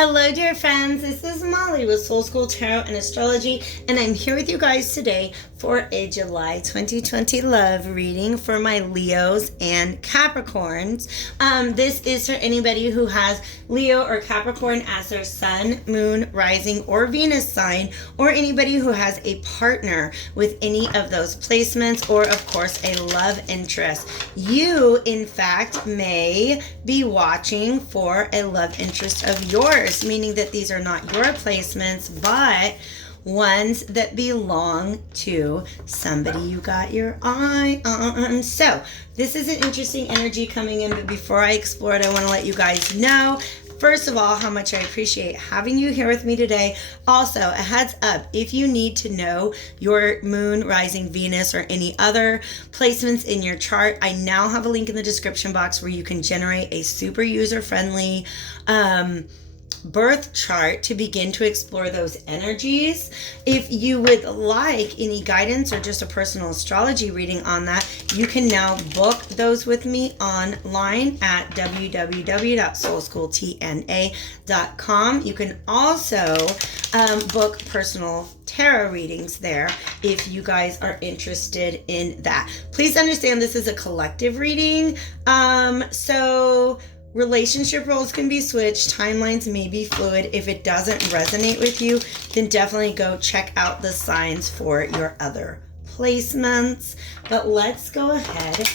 Hello, dear friends. This is Molly with Soul School Tarot and Astrology, and I'm here with you guys today for a July 2020 love reading for my Leos and Capricorns. This is for anybody who has Leo or Capricorn as their sun, moon, rising, or Venus sign, or anybody who has a partner with any of those placements, or of course a love interest. You, in fact, may be watching for a love interest of yours, meaning that these are not your placements, but ones that belong to somebody you got your eye on. So this is an interesting energy coming in, but before I explore it, I want to let you guys know, first of all, how much I appreciate having you here with me today. Also, a heads up, if you need to know your moon, rising, Venus, or any other placements in your chart, I now have a link in the description box where you can generate a super user-friendly birth chart to begin to explore those energies. If you would like any guidance or just a personal astrology reading on that, you can now book those with me online at www.soulschooltna.com. You can also book personal tarot readings there if you guys are interested in that. Please understand this is a collective reading, so relationship roles can be switched, timelines may be fluid. If it doesn't resonate with you, then definitely go check out the signs for your other placements. But let's go ahead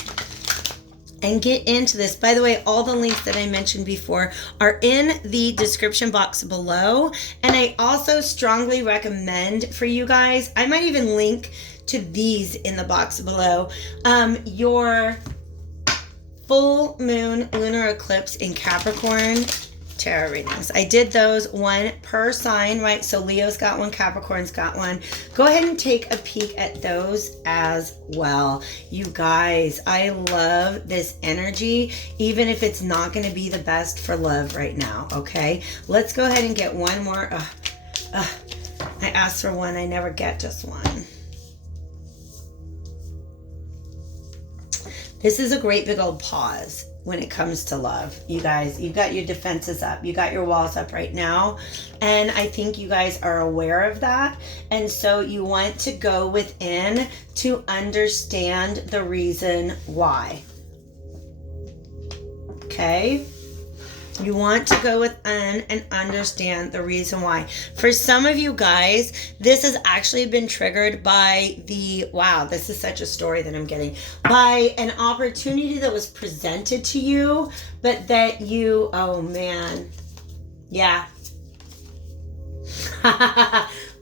and get into this. By the way, all the links that I mentioned before are in the description box below. And I also strongly recommend for you guys, I might even link to these in the box below, your full moon lunar eclipse in Capricorn tarot readings. I did those one per sign, right? So Leo's got one, Capricorn's got one. Go ahead and take a peek at those as well. You guys, I love this energy, even if it's not going to be the best for love right now, okay? Let's go ahead and get one more. I asked for one, I never get just one. This is a great big old pause when it comes to love. You guys, you've got your defenses up. You got your walls up right now. And I think you guys are aware of that. And so you want to go within to understand the reason why. Okay? You want to go within and understand the reason why. For some of you guys, this has actually been triggered by wow, this is such a story that I'm getting, by an opportunity that was presented to you, but that you, oh man, yeah.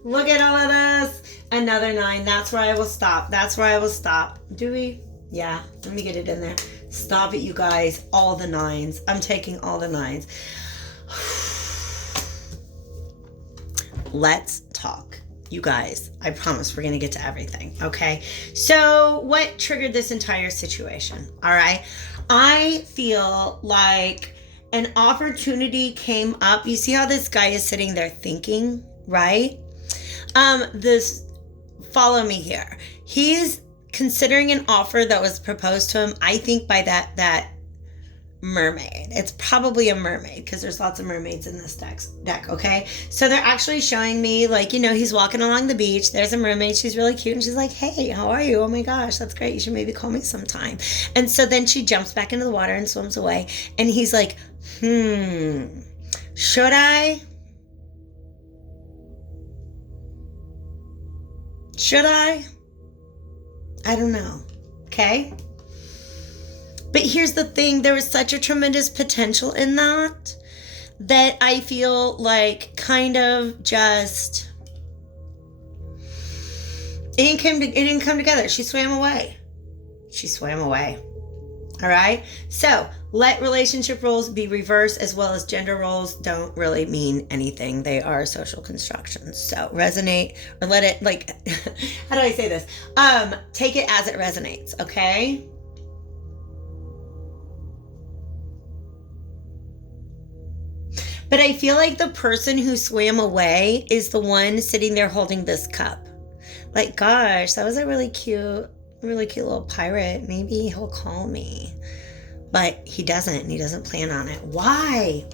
Look at all of this. Another 9. That's where I will stop. That's where I will stop. Do we? Yeah, let me get it in there. Stop it, you guys. All the 9s. I'm taking all the 9s. Let's talk. You guys, I promise we're going to get to everything, okay? So what triggered this entire situation, all right? I feel like an opportunity came up. You see how this guy is sitting there thinking, right? Follow me here. He's considering an offer that was proposed to him, I think, by that mermaid. It's probably a mermaid because there's lots of mermaids in this deck, okay? So they're actually showing me, like, you know, he's walking along the beach. There's a mermaid. She's really cute. And she's like, hey, how are you? Oh my gosh, that's great. You should maybe call me sometime. And so then she jumps back into the water and swims away. And he's like, should I? Should I? I don't know. Okay? But here's the thing. There was such a tremendous potential in that I feel like kind of just it didn't come together. She swam away. All right? So let relationship roles be reversed, as well as gender roles don't really mean anything. They are social constructions. So resonate, or let it, like, how do I say this? Take it as it resonates, okay? But I feel like the person who swam away is the one sitting there holding this cup. Like, gosh, that was a really cute little pirate. Maybe he'll call me. But he doesn't, and he doesn't plan on it. Why?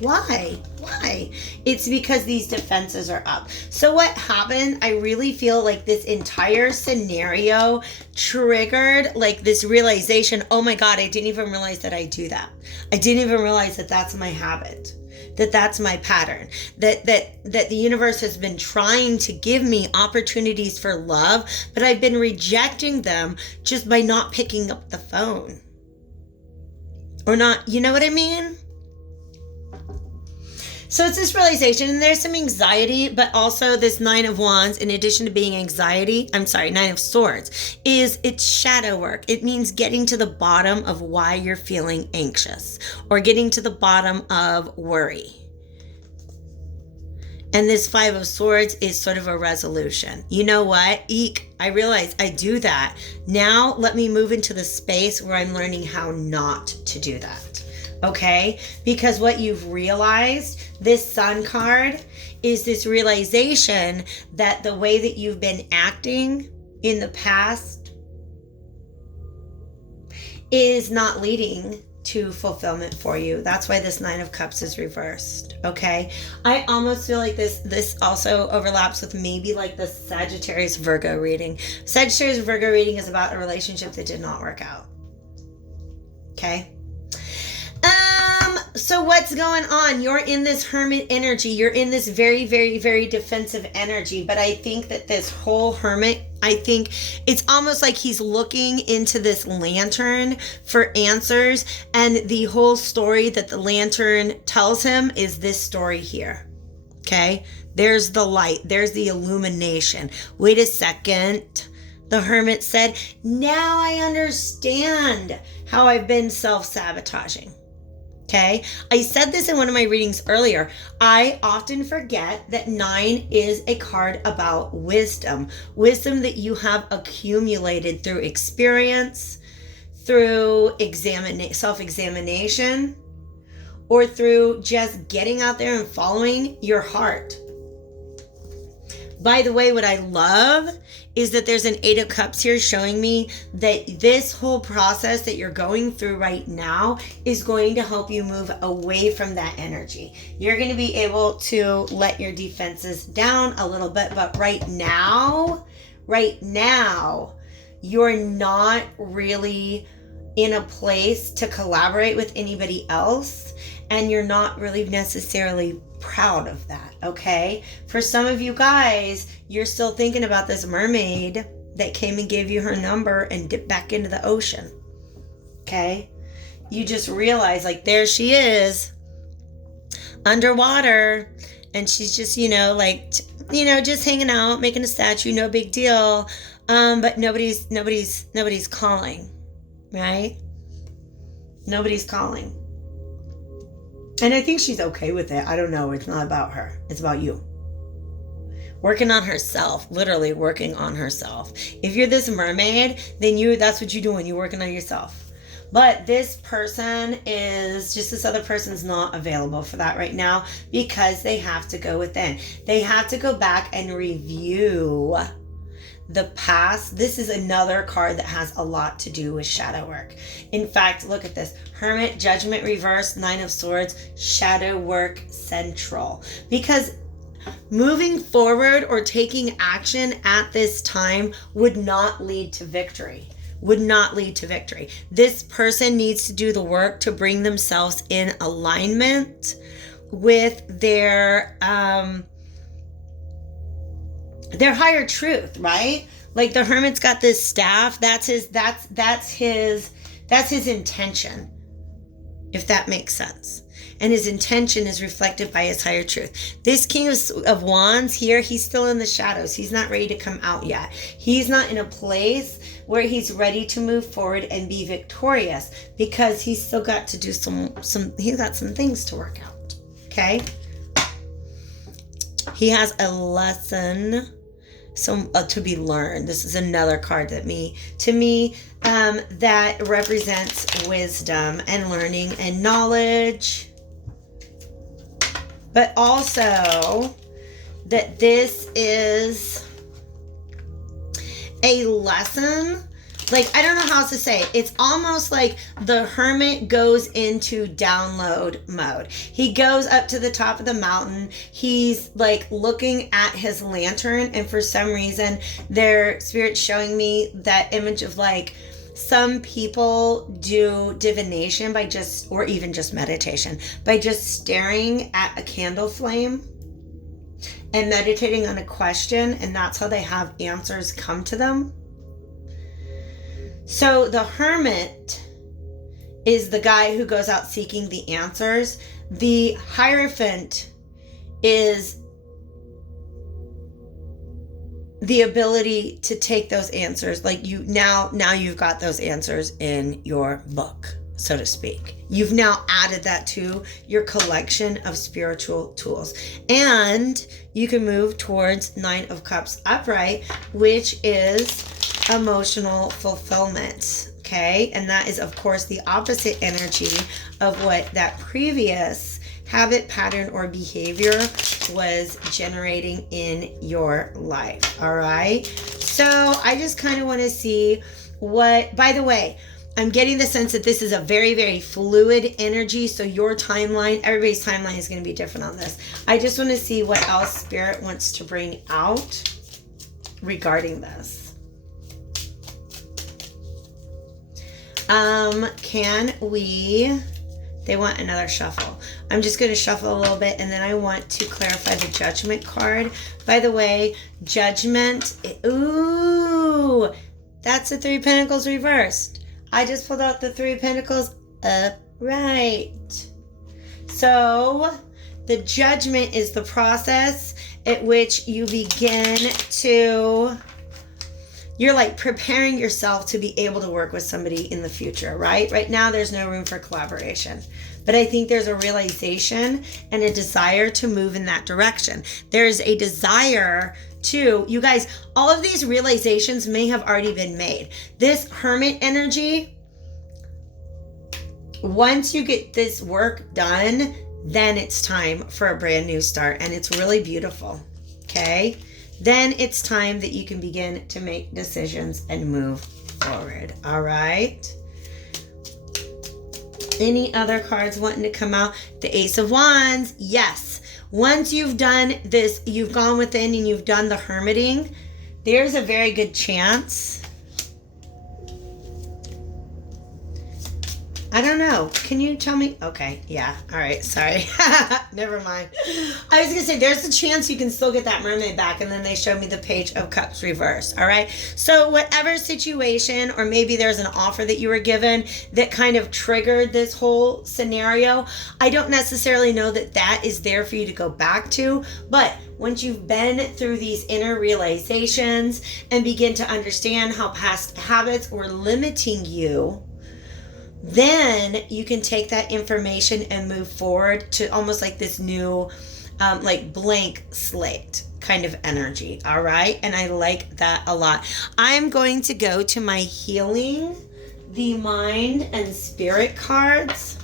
It's because these defenses are up. So what happened, I really feel like this entire scenario triggered like this realization, oh my God, I didn't even realize that I do that. I didn't even realize that that's my habit. That's my pattern, that the universe has been trying to give me opportunities for love, but I've been rejecting them just by not picking up the phone. Or not, you know what I mean? So it's this realization, and there's some anxiety, but also this Nine of Wands, in addition to being Nine of Swords, it's shadow work. It means getting to the bottom of why you're feeling anxious, or getting to the bottom of worry. And this Five of Swords is sort of a resolution. You know what? Eek, I realize I do that. Now let me move into the space where I'm learning how not to do that. Okay? Because what you've realized, this Sun card, is this realization that the way that you've been acting in the past is not leading to fulfillment for you. That's why this Nine of Cups is reversed. Okay, I almost feel like this also overlaps with maybe like the Sagittarius Virgo reading. Sagittarius Virgo reading is about a relationship that did not work out. Okay. So what's going on? You're in this Hermit energy. You're in this very, very, very defensive energy. But I think that this whole Hermit, I think it's almost like he's looking into this lantern for answers. And the whole story that the lantern tells him is this story here. Okay? There's the light. There's the illumination. Wait a second. The Hermit said, now I understand how I've been self-sabotaging. Okay, I said this in one of my readings earlier. I often forget that 9 is a card about wisdom. Wisdom that you have accumulated through experience, through self-examination, or through just getting out there and following your heart. By the way, what I love is that there's an 8 of Cups here showing me that this whole process that you're going through right now is going to help you move away from that energy. You're going to be able to let your defenses down a little bit, but right now, you're not really in a place to collaborate with anybody else, and you're not really necessarily proud of that, okay? For some of you guys, you're still thinking about this mermaid that came and gave you her number and dipped back into the ocean, okay? You just realize, like, there she is underwater, and she's just, just hanging out, making a statue, no big deal, but nobody's calling, right? Nobody's calling. And I think she's okay with it. I don't know. It's not about her. It's about you. Working on herself. Literally working on herself. If you're this mermaid, then that's what you're doing. You're working on yourself. But this other person's not available for that right now because they have to go within. They have to go back and review the past. This is another card that has a lot to do with shadow work. In fact, look at this. Hermit, Judgment reversed, 9 of Swords, shadow work central. Because moving forward or taking action at this time would not lead to victory. This person needs to do the work to bring themselves in alignment with their higher truth, right? Like the Hermit's got this staff. That's his intention, if that makes sense. And his intention is reflected by his higher truth. This King of Wands here, he's still in the shadows. He's not ready to come out yet. He's not in a place where he's ready to move forward and be victorious because he's still got to do he's got some things to work out. Okay? He has a lesson to be learned. This is another card that that represents wisdom and learning and knowledge, but also that this is a lesson like, I don't know how else to say it. It's almost like the hermit goes into download mode. He goes up to the top of the mountain. He's like looking at his lantern, and for some reason their spirit's showing me that image of like, some people do divination by just, or even just meditation, by just staring at a candle flame and meditating on a question, and that's how they have answers come to them. So the hermit is the guy who goes out seeking the answers. The Hierophant is the ability to take those answers. Like now you've got those answers in your book, so to speak. You've now added that to your collection of spiritual tools. And you can move towards 9 of Cups upright, which is emotional fulfillment. Okay. And that is, of course, the opposite energy of what that previous habit, pattern, or behavior was generating in your life. All right. So I just kind of want to see what, by the way, I'm getting the sense that this is a very, very fluid energy. So your timeline, everybody's timeline is going to be different on this. I just want to see what else Spirit wants to bring out regarding this. They want another shuffle. I'm just going to shuffle a little bit, and then I want to clarify the Judgment card. By the way, Judgment, ooh, that's the 3 of Pentacles reversed. I just pulled out the 3 of Pentacles upright. So the Judgment is the process at which you begin to, you're like preparing yourself to be able to work with somebody in the future, right? Right now, there's no room for collaboration. But I think there's a realization and a desire to move in that direction. There's a desire to, you guys, all of these realizations may have already been made. This Hermit energy, once you get this work done, then it's time for a brand new start. And it's really beautiful, okay? Then it's time that you can begin to make decisions and move forward. All right. Any other cards wanting to come out? The Ace of Wands. Yes. Once you've done this, you've gone within and you've done the hermiting, there's a very good chance. I don't know. Can you tell me? Okay. Yeah. All right. Sorry. Never mind. I was going to say there's a chance you can still get that mermaid back. And then they showed me the Page of Cups reversed. All right. So whatever situation, or maybe there's an offer that you were given that kind of triggered this whole scenario. I don't necessarily know that that is there for you to go back to. But once you've been through these inner realizations and begin to understand how past habits were limiting you, then you can take that information and move forward to almost like this new, like blank slate kind of energy. All right. And I like that a lot. I'm going to go to my healing, the mind and spirit cards,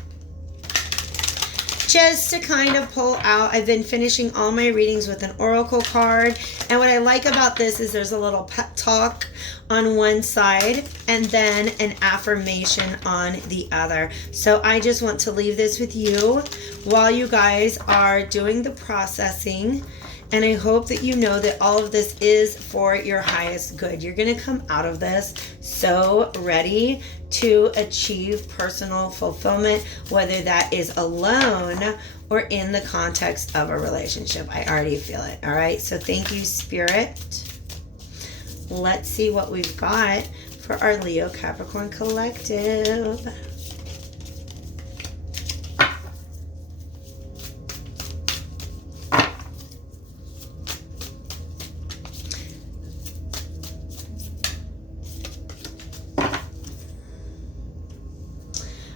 just to kind of pull out. I've been finishing all my readings with an oracle card. And what I like about this is there's a little pep talk on one side and then an affirmation on the other. So I just want to leave this with you while you guys are doing the processing. And I hope that you know that all of this is for your highest good. You're going to come out of this so ready to achieve personal fulfillment, whether that is alone or in the context of a relationship. I already feel it. All right. So thank you, Spirit. Let's see what we've got for our Leo Capricorn collective.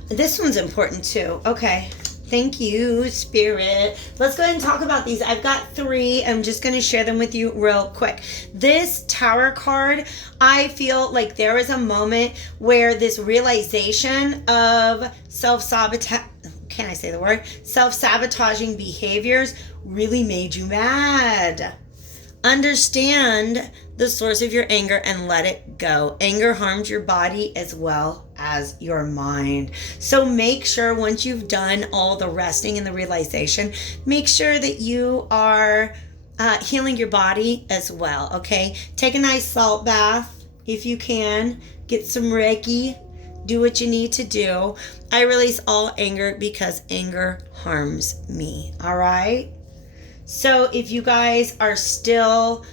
This one's important too. Okay. Thank you, Spirit. Let's go ahead and talk about these. I've got 3. I'm just going to share them with you real quick. This Tower card, I feel like there was a moment where this realization of self-sabotage, can I say the word? Self-sabotaging behaviors really made you mad. Understand the source of your anger and let it go. Anger harms your body as well as your mind. So make sure once you've done all the resting and the realization, make sure that you are healing your body as well, okay? Take a nice salt bath if you can. Get some Reiki. Do what you need to do. I release all anger because anger harms me, all right? So if you guys are still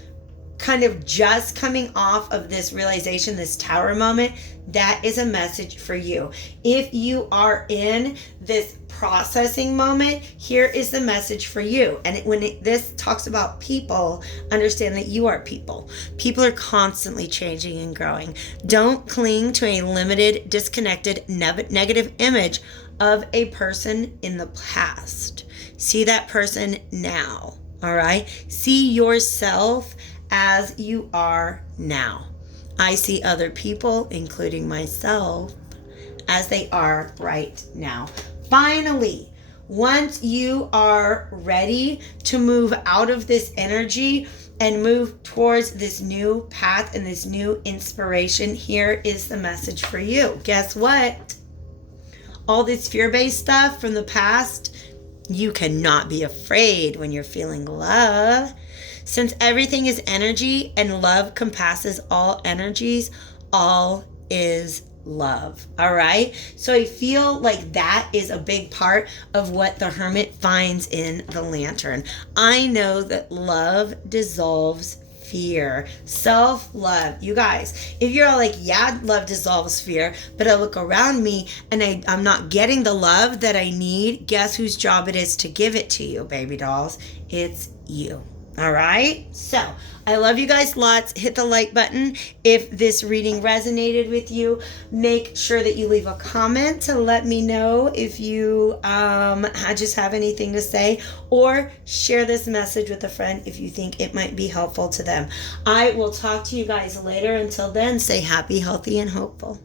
kind of just coming off of this realization, this tower moment, that is a message for you. If you are in this processing moment, here is the message for you. And this talks about people, understand that you are people. People are constantly changing and growing. Don't cling to a limited, disconnected, negative image of a person in the past. See that person now, all right? See yourself as you are now. I see other people, including myself, as they are right now. Finally, once you are ready to move out of this energy and move towards this new path and this new inspiration, here is the message for you. Guess what? All this fear-based stuff from the past, you cannot be afraid when you're feeling love. Since everything is energy and love compasses all energies, all is love. All right? So I feel like that is a big part of what the Hermit finds in the Lantern. I know that love dissolves fear. Self-love. You guys, if you're all like, yeah, love dissolves fear, but I look around me and I'm not getting the love that I need, guess whose job it is to give it to you, baby dolls? It's you. All right, so I love you guys lots. Hit the like button if this reading resonated with you. Make sure that you leave a comment to let me know if you just have anything to say, or share this message with a friend if you think it might be helpful to them. I will talk to you guys later. Until then, stay happy, healthy, and hopeful.